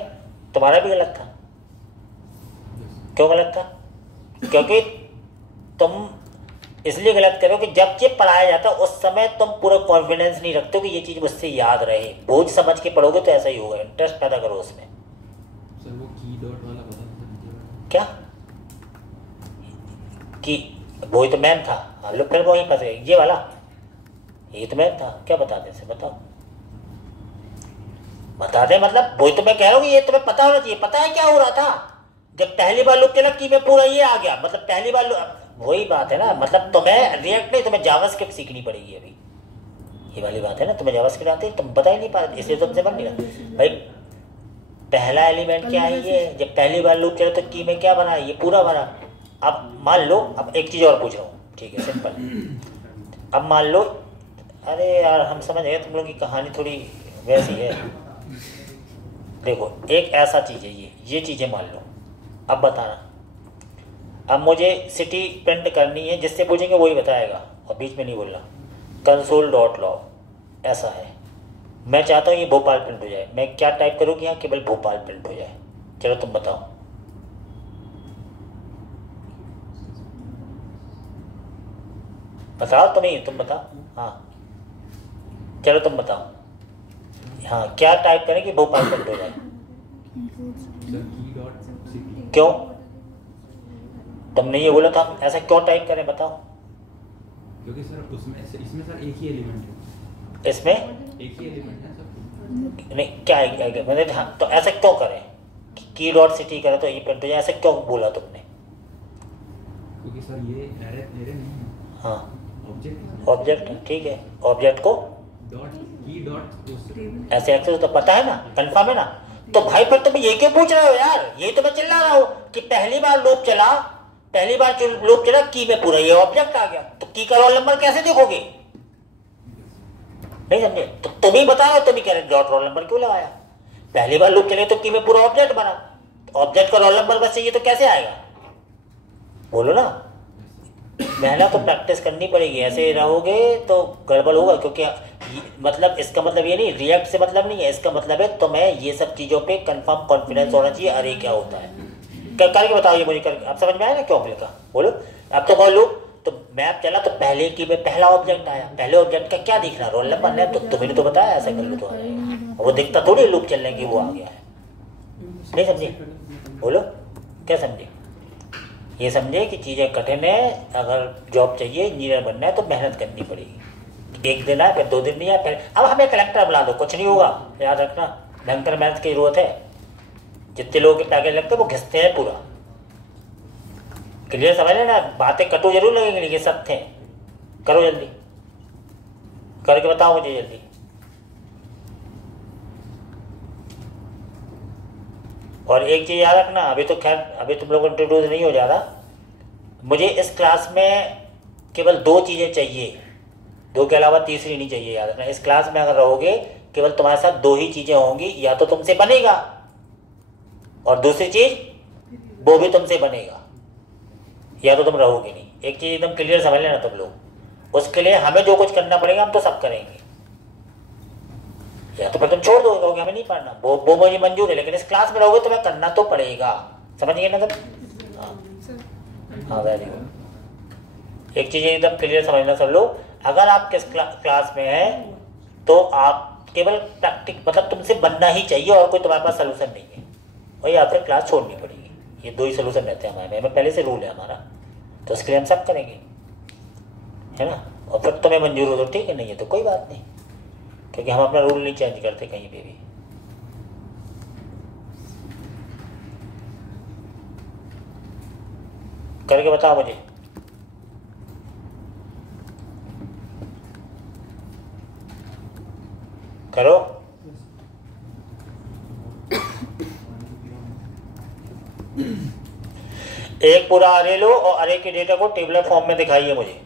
तुम्हारा भी गलत था। क्यों गलत था? क्योंकि तुम इसलिए गलत करो कि जब ये पढ़ाया जाता है उस समय तुम पूरा कॉन्फिडेंस नहीं रखते हो कि ये चीज मुझसे याद रहे। बोझ समझ के पढ़ोगे तो ऐसा ही होगा। इंटरेस्ट पैदा करो उसमें। सर वो की डॉट वाला बता दीजिए। क्या कि वही तो मैन था, हम लोग फिर वहीं फंसे। ये वाला ये तो मैन था, क्या बता दें से बताओ, बता दे। मतलब वही तो मैं कह रहा हूँ कि ये तुम्हें पता होना चाहिए। पता है क्या हो रहा था जब पहली बार लुक चला कि मैं पूरा ये आ गया, मतलब पहली बार वही बात है ना। मतलब तुम्हें रिएक्ट नहीं, तुम्हें जावास्क्रिप्ट सीखनी पड़ेगी अभी। ये वाली बात है ना, तुम्हें जावास्क्रिप्ट आती है, तुम बता ही नहीं पा रहे, इसलिए तुमसे बन नहीं रहा। भाई पहला एलिमेंट क्या है ये, जब पहली बार लूप चला तो की में क्या बना, ये पूरा बना। अब मान लो, अब एक चीज और पूछ रहा हूँ, ठीक है सिंपल। अब मान लो अरे यार हम समझ गए, तुम लोगों की कहानी थोड़ी वैसी है। देखो एक ऐसा चीज़ है, ये चीज़ें मान लो। अब बताना, अब मुझे सिटी प्रिंट करनी है, जिससे पूछेंगे वही बताएगा और बीच में नहीं बोलना। console.log ऐसा है। मैं चाहता हूँ ये भोपाल प्रिंट हो जाए। मैं क्या टाइप करूँ कि यहाँ केवल भोपाल प्रिंट हो जाए? चलो तुम बताओ। बताओ तो नहीं, तुम बताओ। हाँ चलो तुम बताओ। हाँ क्या टाइप करें कि भोपाल प्रिंट हो जाए? क्यों? तुमने ये बोला था, ऐसा क्यों टाइप करें बताओ? क्योंकि सर इसमें सर एक ही एलिमेंट है। इसमें एक ही एलिमेंट है सर। नहीं क्या है मैंने, हाँ तो ऐसा क्यों करें की डॉट सिटी करें तो ये प्रिंट हो जाए? ऐसा क्यों बोला तुमने? क्योंकि सर ये एरे नहीं है। हाँ ऑब्जेक्ट ऑब्जेक्ट, ठीक है। ऑब्जेक्ट को डॉट ऐसे एक्सेस तो पता है ना, कंफर्म है ना? तो भाई फिर तुम ये क्यों पूछ रहे हो यार? यही तो मैं चिल्ला रहा हूँ कि पहली बार लूप चला की में पूरा ये ऑब्जेक्ट आ गया, तो की का रोल नंबर कैसे देखोगे? नहीं समझे? तो तुम ही बताओ, तुम ही कह रहे डॉट रोल नंबर क्यों लगाया? पहली बार लूप चले तो की में पूरा ऑब्जेक्ट बना, ऑब्जेक्ट का रोल नंबर बस चाहिए तो कैसे आएगा? बोलो ना। मेहनत तो प्रैक्टिस करनी पड़ेगी, ऐसे रहोगे तो गड़बड़ होगा। क्योंकि मतलब इसका मतलब ये नहीं, रिएक्ट से मतलब नहीं है, इसका मतलब है तुम्हें ये सब चीज़ों पे कंफर्म कॉन्फिडेंस होना चाहिए। अरे क्या होता है करके बताओ, ये मुझे करके आप समझ में आया ना क्यों लिखा? बोलो। अब तो बोलो, तो मैप चला तो पहले की में पहला ऑब्जेक्ट आया, पहले ऑब्जेक्ट का क्या दिख रहा? रोल नंबर है। तो तुम्हें तो बताया ऐसा कर लो तो आ जाएगा। वो दिखता थोड़ी लूप चलने की वो आ गया है। नहीं समझे? बोलो क्या समझे? ये समझे कि चीज़ें कठिन है। अगर जॉब चाहिए, इंजीनियर बनना है तो मेहनत करनी पड़ेगी। एक दिन आए फिर 2 दिन नहीं आए, फिर अब हमें कलेक्टर बुला दो, कुछ नहीं होगा। याद रखना भयंकर मेहनत की जरूरत है। जितने लोगों के पैकेज लगते हैं वो घिसते हैं पूरा। क्लियर समझ लेना, बातें कटो जरूर लगेंगी लेकिन सत्य हैं। करो जल्दी, करके बताओ मुझे जल्दी। और एक चीज़ याद रखना, अभी तो खैर अभी तुम लोग इंट्रोड्यूस नहीं हो जा रहा। मुझे इस क्लास में केवल 2 चीज़ें चाहिए, 2 के अलावा तीसरी नहीं चाहिए। याद रखना, इस क्लास में अगर रहोगे केवल तुम्हारे साथ 2 ही चीज़ें होंगी। या तो तुमसे बनेगा और दूसरी चीज़ वो भी तुमसे बनेगा, या तो तुम रहोगे नहीं। एक चीज़ एकदम क्लियर समझ लेना तुम लोग। उसके लिए हमें जो कुछ करना पड़ेगा हम तो सब करेंगे। या तो फिर तुम छोड़ दोगे, कहोगे हमें नहीं पढ़ना, वो मुझे मंजूर है, लेकिन इस क्लास में रहोगे तो मैं करना तो पड़ेगा। समझ गए ना तुम? हाँ वेरी गुड। एक चीज़ एकदम क्लियर समझना सब लोग, अगर आप किस क्लास में हैं तो आप केवल प्रैक्टिक मतलब तुमसे बनना ही चाहिए और कोई तुम्हारे पास सोल्यूशन नहीं है, और या फिर क्लास छोड़नी पड़ेगी। ये 2 ही सोल्यूशन रहते हैं हमारे में, पहले से रूल है हमारा। तो इसके लिए हम सब करेंगे, है ना? और फिर तुम्हें मंजूर हो तो ठीक है, नहीं है तो कोई बात नहीं, क्योंकि हम अपना रूल नहीं चेंज करते कहीं पे भी। करके बताओ मुझे। करो। एक पूरा अरे लो और अरे के डेटा को टेबलर फॉर्म में दिखाइए मुझे।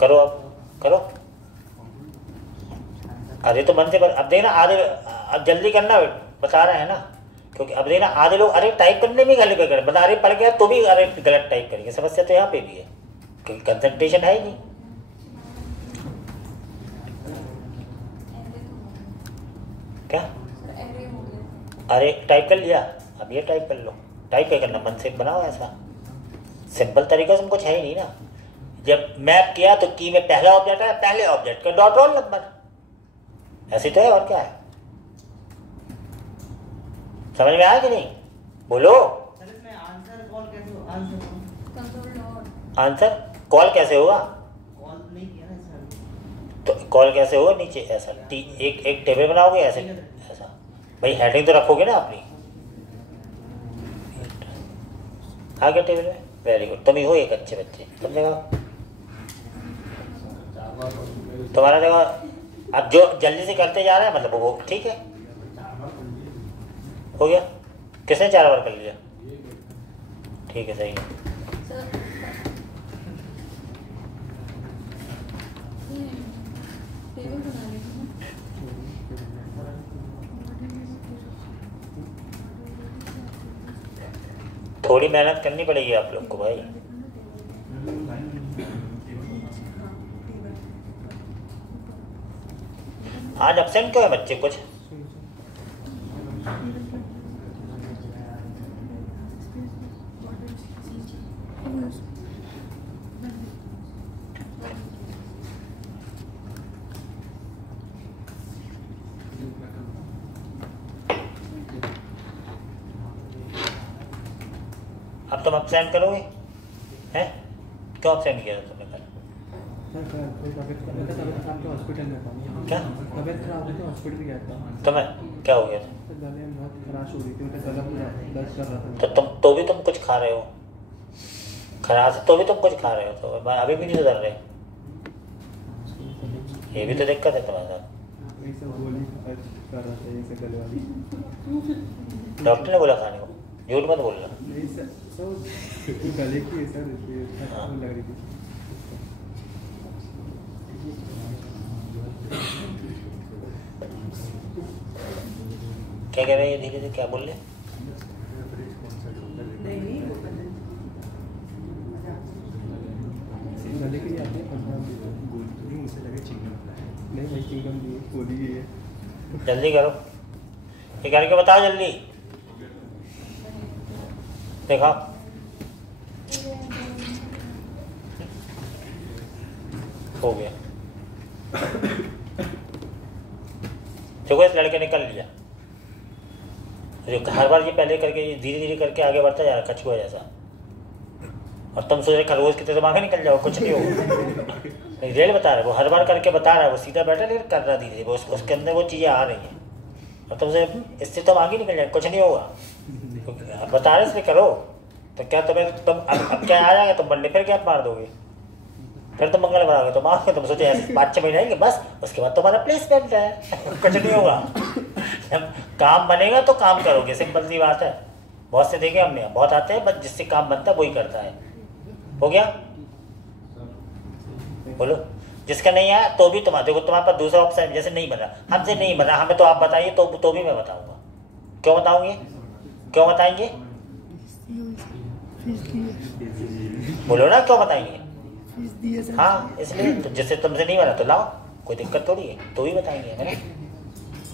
करो, अब करो। अरे तो मन से अब देना आधे, अब जल्दी करना, बता रहे हैं ना, क्योंकि अब देना आधे लोग अरे टाइप करने में गलत कर, बता अरे पढ़ गया तो भी अरे गलत टाइप करेंगे। समस्या तो यहाँ पे भी है क्योंकि कंसंट्रेशन है ही नहीं। क्या अरे टाइप कर लिया? अब ये टाइप कर लो। टाइप क्या करना, मन से बनाओ ऐसा सिंपल तरीका से, कुछ है ही नहीं ना। जब मैप किया तो की में पहला ऑब्जेक्ट है, पहले ऑब्जेक्ट का डॉट रोल नंबर, ऐसे तो है और क्या है? समझ में आया कि नहीं? बोलो। आंसर कॉल कैसे हो? आंसर कॉल कैसे होगा? कॉल नहीं किया ना सर। तो कॉल कैसे होगा? नीचे ऐसा एक टेबल बनाओगे ऐसे, ऐसा भाई हेडिंग तो रखोगे ना अपनी। आ गया टेबल में, वेरी गुड। तुम ही हो एक अच्छे बच्चे, समझेगा? तुम्हारा जगह अब जो जल्दी से करते जा रहे हैं मतलब वो ठीक है, हो गया। किसने 4 बार कर लिया? ठीक है, सही है। थोड़ी मेहनत करनी पड़ेगी आप लोग को भाई। आज एब्सेंट क्यों है बच्चे कुछ? अब तुम एब्सेंट करोगे हैं? क्यों एब्सेंट किया था तुमने कल? हॉस्पिटल में क्या तबीयत खराब हुई तो हॉस्पिटल गया था। तुम्हें क्या हो गया था? गले में बहुत खराश हो रही थी, उनका गला पूरा दर्द कर रहा था। तो भी तुम कुछ खा रहे हो, खराश तो भी तुम कुछ खा रहे हो, तो अभी भी नहीं सुधर रहे। ये भी तो दिक्कत है तुम्हारे साथ। यही सब गोली कर रहा था, ये से गले वाली। डॉक्टर ने बोला खाने को, झूठ मत बोलना। यही सब गले की है सर, इसलिए लग रही थी। क्या कह रहे हैं धीरे धीरे, क्या बोल रहे? गले के लिए आते हैं मुझसे लगे चिंगम नहीं भाई, चिंगम नहीं गोली ही है। जल्दी करो, ये करके बताओ जल्दी। देखा हो गया। देखो इस लड़के ने कर लिया, जो हर बार ये पहले करके धीरे धीरे करके आगे बढ़ता जा रहा कछुआ जैसा, और तुम सोच रहे खरगोश की तरह आगे निकल जाओ, कुछ नहीं होगा। रेल बता रहा है वो, हर बार करके बता रहा है वो, सीधा बैठा लेकिन कर रहा धीरे, वो उसके अंदर वो चीज़ें आ रही हैं, और तुमसे इससे तुम आगे निकल जाए, कुछ नहीं होगा। बता रहे इसलिए करो, तो क्या तुम अब क्या आ जाएगा, तुम बंडे फिर क्या मार दोगे, फिर तुम मंगल बनाओगे, तुम आओगे, तुम सोचे 5-6 महीने आएंगे बस, उसके बाद तुम्हारा प्लेसमेंट है। कुछ नहीं होगा। जब काम बनेगा तो काम करोगे, सिंपल सी बात है। बहुत से देखे हमने, बहुत आते हैं, बस जिससे काम बनता है वही करता है। हो गया? बोलो। जिसका नहीं आया तो भी तुम्हारे, देखो तुम्हारे पास दूसरा ऑप्शन, जैसे नहीं बना, हमसे नहीं बना, हमें तो आप बताइए, तो भी मैं बताऊंगा। क्यों बताओगे? क्यों बताएंगे? बोलो ना, क्यों बताएंगे? हाँ, इसलिए तो जिससे तुमसे नहीं बना तो लाओ, कोई दिक्कत थोड़ी है, तो ही बताएंगे। मैंने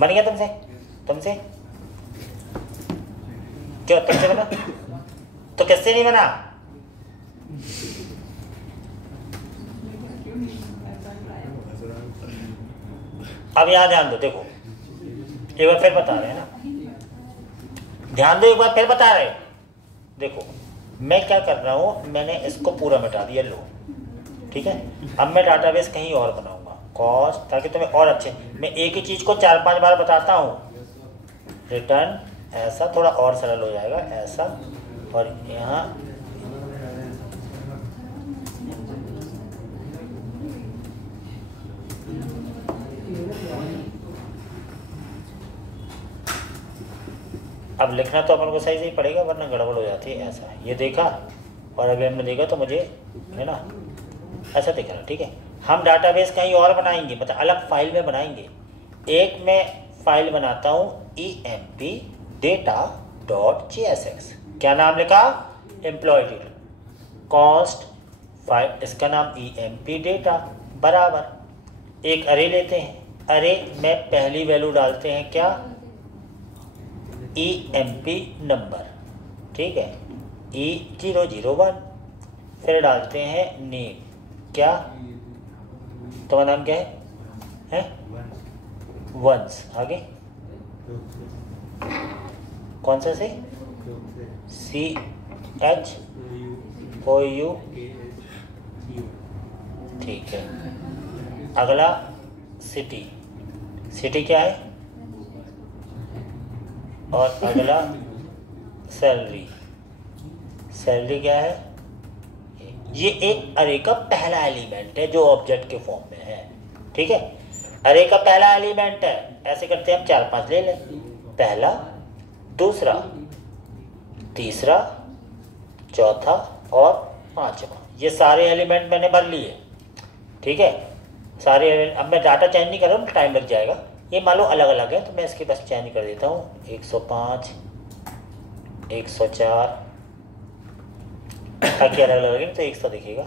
बन गया तुमसे क्यों? तुमसे बना तो किससे नहीं बना? अब यहाँ ध्यान दो, देखो एक बार फिर बता रहे हैं ना, ध्यान दो, एक बार फिर बता रहे। देखो मैं क्या कर रहा हूँ, मैंने इसको पूरा मिटा दिया, लो ठीक है। अब मैं डाटाबेस कहीं और बनाऊंगा कॉस्ट, ताकि तुम्हें और अच्छे, मैं एक ही चीज को 4-5 बार बताता हूँ। रिटर्न ऐसा थोड़ा और सरल हो जाएगा, ऐसा, और यहाँ अब लिखना तो अपन को सही पड़ेगा, वरना गड़बड़ हो जाती है। ऐसा ये देखा, और अगर हमने देखा तो मुझे है ना ऐसा दिख रहा, ठीक है। हम डाटाबेस कहीं और बनाएंगे, मतलब अलग फाइल में बनाएंगे। एक मैं फाइल बनाता हूँ empdata.jsx, क्या नाम लिखा? एम्प्लॉय डिटेल कॉस्ट फाइल, इसका नाम empdata बराबर एक अरे लेते हैं। अरे में पहली वैल्यू डालते हैं क्या? emp नंबर, ठीक है, E001, फिर डालते हैं नेम, क्या तुम्हारा नाम क्या है? वंस, आगे कौन सा से? CHOU, ठीक है। अगला सिटी, सिटी क्या है? और अगला सैलरी, सैलरी क्या है? ये एक अरे का पहला एलिमेंट है जो ऑब्जेक्ट के फॉर्म में है, ठीक है। अरे का पहला एलिमेंट है, ऐसे करते हैं हम 4-5 ले लें, पहला, दूसरा, तीसरा, चौथा और पांचवा, ये सारे एलिमेंट मैंने भर लिए, ठीक है। सारे अब मैं डाटा चेंज नहीं कर रहा हूँ, टाइम लग जाएगा। ये मान लो अलग अलग है, तो मैं इसके बस चेंज कर देता हूँ, 105, 104, ताकि अलग अलग लगे तो 100 दिखेगा,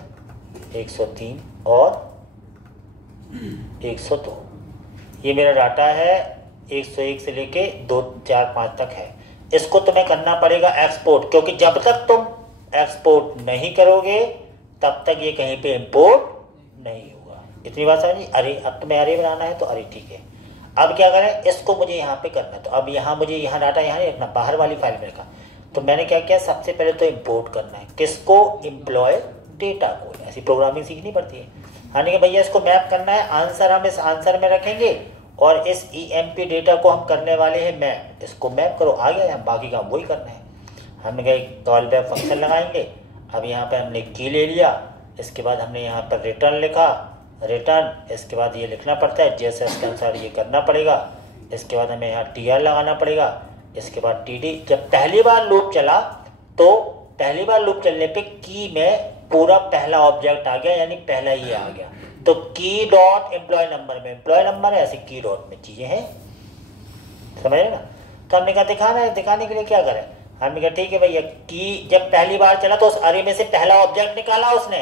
103 और 102। ये मेरा डाटा है 101 से लेके 2, 4, 5 तक है। इसको तुम्हें करना पड़ेगा एक्सपोर्ट, क्योंकि जब तक तुम एक्सपोर्ट नहीं करोगे तब तक ये कहीं पे इंपोर्ट नहीं होगा। इतनी बात समझी। अरे अब तुम्हें अरे बनाना है तो अरे ठीक है। अब क्या करें, इसको मुझे यहाँ पे करना है। तो अब यहाँ मुझे यहाँ डाटा यहाँ नहीं रखना, बाहर वाली फाइल में रखा। तो मैंने क्या किया, सबसे पहले तो इंपोर्ट करना है किसको, एम्प्लॉय डेटा को। ऐसी प्रोग्रामिंग सीखनी पड़ती है। यानी कि भैया इसको मैप करना है, आंसर हम इस आंसर में रखेंगे और इस EMP डेटा को हम करने वाले हैं मैप। इसको मैप करो, आ गया, बाकी काम वही करना है। हमने कहा कॉल बैक फंक्शन लगाएंगे। अब यहाँ पे हमने की ले लिया, इसके बाद हमने यहाँ पर रिटर्न लिखा, रिटर्न, इसके बाद ये लिखना पड़ता है JSS के अनुसार ये करना पड़ेगा। इसके बाद हमें यहाँ TR लगाना पड़ेगा, इसके बाद TD। जब पहली बार लूप चला तो पहली बार लूप चलने पे की में पूरा पहला ऑब्जेक्ट आ गया, यानी पहला ये आ गया। तो की डॉट एम्प्लॉय नंबर में एम्प्लॉय नंबर है, ऐसे की डॉट में चीजें हैं, समझ रहे ना। तो हमने कहा दिखाना है, दिखाने के लिए क्या करें, हमने कहा ठीक है भैया, की जब पहली बार चला तो उस अरे में से पहला ऑब्जेक्ट निकाला उसने,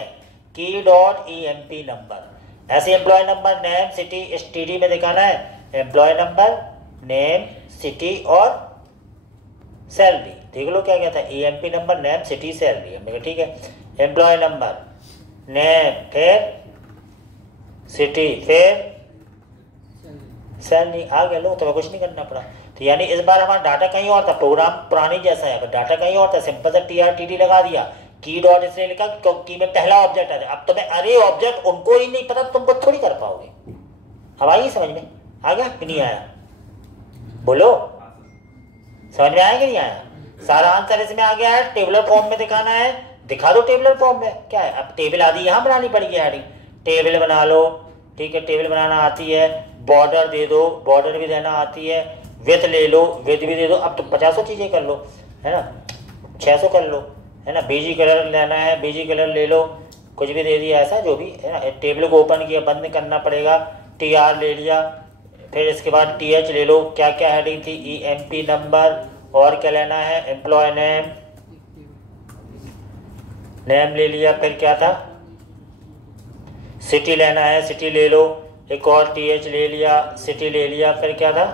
की डॉट EMP नंबर। ऐसे employee number, name, city, STD में दिखाना है एम्प्लॉय नंबर, नेम, सिटी और सैलरी। देख लो क्या था, EMP number, name, city, salary. हमने कहा ठीक है, एम्प्लॉय नंबर, नेम, फिर सिटी, फिर सैलरी। आ गया, लो तुम्हें कुछ नहीं करना पड़ा। तो यानी इस बार हमारा डाटा कहीं और था, प्रोग्राम पुरानी जैसा है, डाटा कहीं और था, सिंपल सा TR TD लगा दिया, की डॉट इसलिए लिखा क्योंकि में पहला ऑब्जेक्ट आ जाए। अब तुम्हें अरे ऑब्जेक्ट उनको ही नहीं पता, तुमको थोड़ी कर पाओगे। अब आइए समझ में, आ गया कि नहीं आया, बोलो समझ में आया कि नहीं आया। सारा आंसर इसमें आ गया है, टेबलर फॉर्म में दिखाना है, दिखा दो टेबलर फॉर्म में। क्या है, अब टेबल आदि यहाँ बनानी पड़ेगी, हेडिंग टेबल बना लो, ठीक है, टेबल बनाना आती है, बॉर्डर दे दो, बॉर्डर भी देना आती है, विथ ले लो, विथ भी दे दो। अब तो 50 चीजें कर लो, है ना, 600 कर लो, है ना। बीजी कलर लेना है, बीजी कलर ले लो, कुछ भी दे दिया, ऐसा जो भी है ना। टेबल को ओपन किया, बंद करना पड़ेगा, TR ले लिया, फिर इसके बाद TH ले लो। क्या क्या हेडिंग थी, EMP नंबर, और क्या लेना है, एम्प्लॉय नेम, नेम ले लिया, फिर क्या था, सिटी लेना है, सिटी ले लो, एक और TH ले लिया, सिटी ले लिया, फिर क्या था,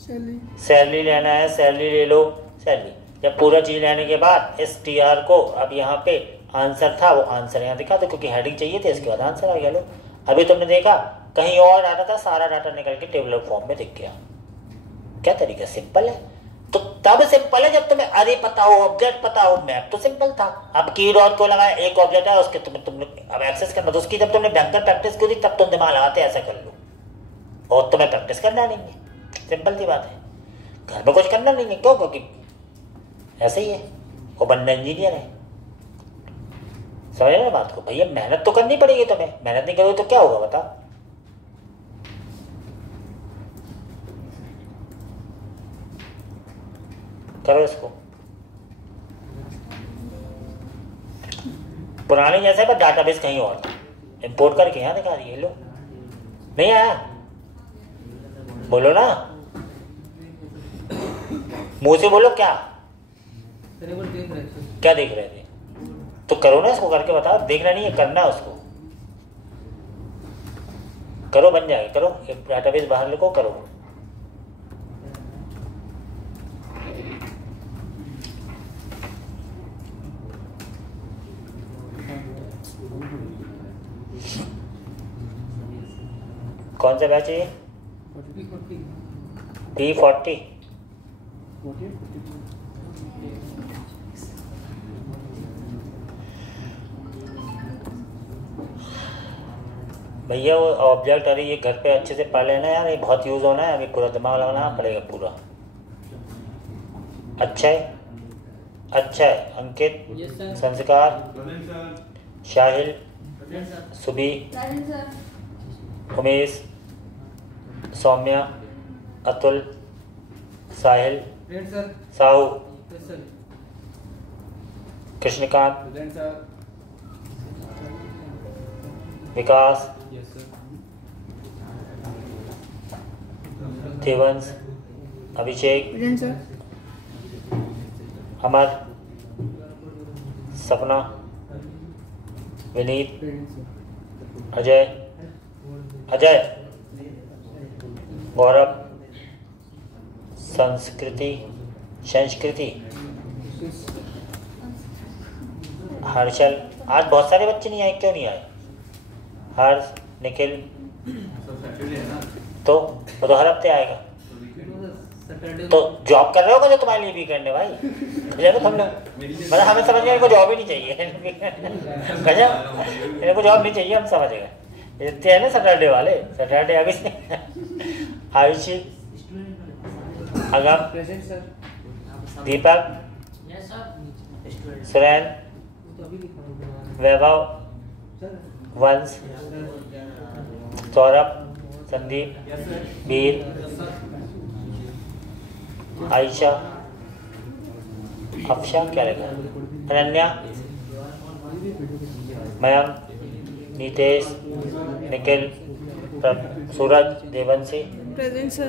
सैलरी लेना है, सैलरी ले लो, सैलरी। जब पूरा चीज लेने के बाद इस TR को, अब यहाँ पे आंसर था, वो आंसर यहाँ दिखा दो, क्योंकि हेडिंग चाहिए थे, इसके बाद आंसर आ गया। लो अभी तुमने देखा कहीं और डाटा था, सारा डाटा निकल के टेबलर फॉर्म में दिख गया। क्या तरीका, सिंपल है। तो तब सिंपल है जब तुम्हें अरे पता हो, ऑब्जेक्ट पता हो, मैप तो सिंपल था। अब की डॉट को लगाया, एक ऑब्जेक्ट है उसके तुमने अब एक्सेस करना, तो उसकी जब तुमने भयंकर प्रैक्टिस की थी तब तुम दिमाग लगाते ऐसा कर लो, और तुम्हें प्रैक्टिस करना नहीं है। सिंपल सी बात है, घर में कुछ करना नहीं है, क्यों, क्योंकि ऐसे ही है, वो बनना इंजीनियर है। समझ रहे बात को, भैया मेहनत तो करनी पड़ेगी तुम्हें, मेहनत नहीं करोगे तो क्या होगा बता। करो इसको, पुराने जैसे पर डाटाबेस कहीं और था, इंपोर्ट करके यहाँ दिखा दिए। लो नहीं आया, बोलो ना, मुंह से बोलो, क्या क्या देख रहे थे, तो करो ना इसको, करके बताओ। देखना नहीं है, करना उसको, करो, बन जाएगा। करो, एक डाटाबेस बाहर लिखो, करो। कौन सा बैच है, P40। भैया वो ऑब्जेक्ट, अरे ये घर पे अच्छे से पढ़ लेना यार, ये बहुत यूज होना है, अभी पूरा दिमाग लगाना पड़ेगा पूरा। अच्छा है, अच्छा है। अंकित, संस्कार, शाहिल, सुबी, उमेश, सौम्या, अतुल, साहिल, साहू, कृष्णकांत, विकास, देवंश, अभिषेक, अमर, सपना, विनीत, अजय, गौरव, संस्कृति, हर्षल। आज बहुत सारे बच्चे नहीं आए, क्यों नहीं आए? हर्ष, निखिल, तो वो तो हर हफ्ते आएगा। तो जॉब कर रहे हो जो तुम्हारे लिए भी करने भाई, देखो तुम लोग, मतलब हमें समझ गए, इनको जॉब ही नहीं चाहिए गजब, इनको जॉब नहीं चाहिए, हम समझ गए। इतने हैं ना सैटरडे वाले, सैटरडे आगे से। आयुषी, अगम, दीपक, सुरैन, वैभव, वंश, सौरभ, संदीप, वीर, आयशा, अफशा, क्या लगा, अनन्या, मयंक, नीतेश, निखिल, सूरज, देवंशी, प्रेजेंट सर।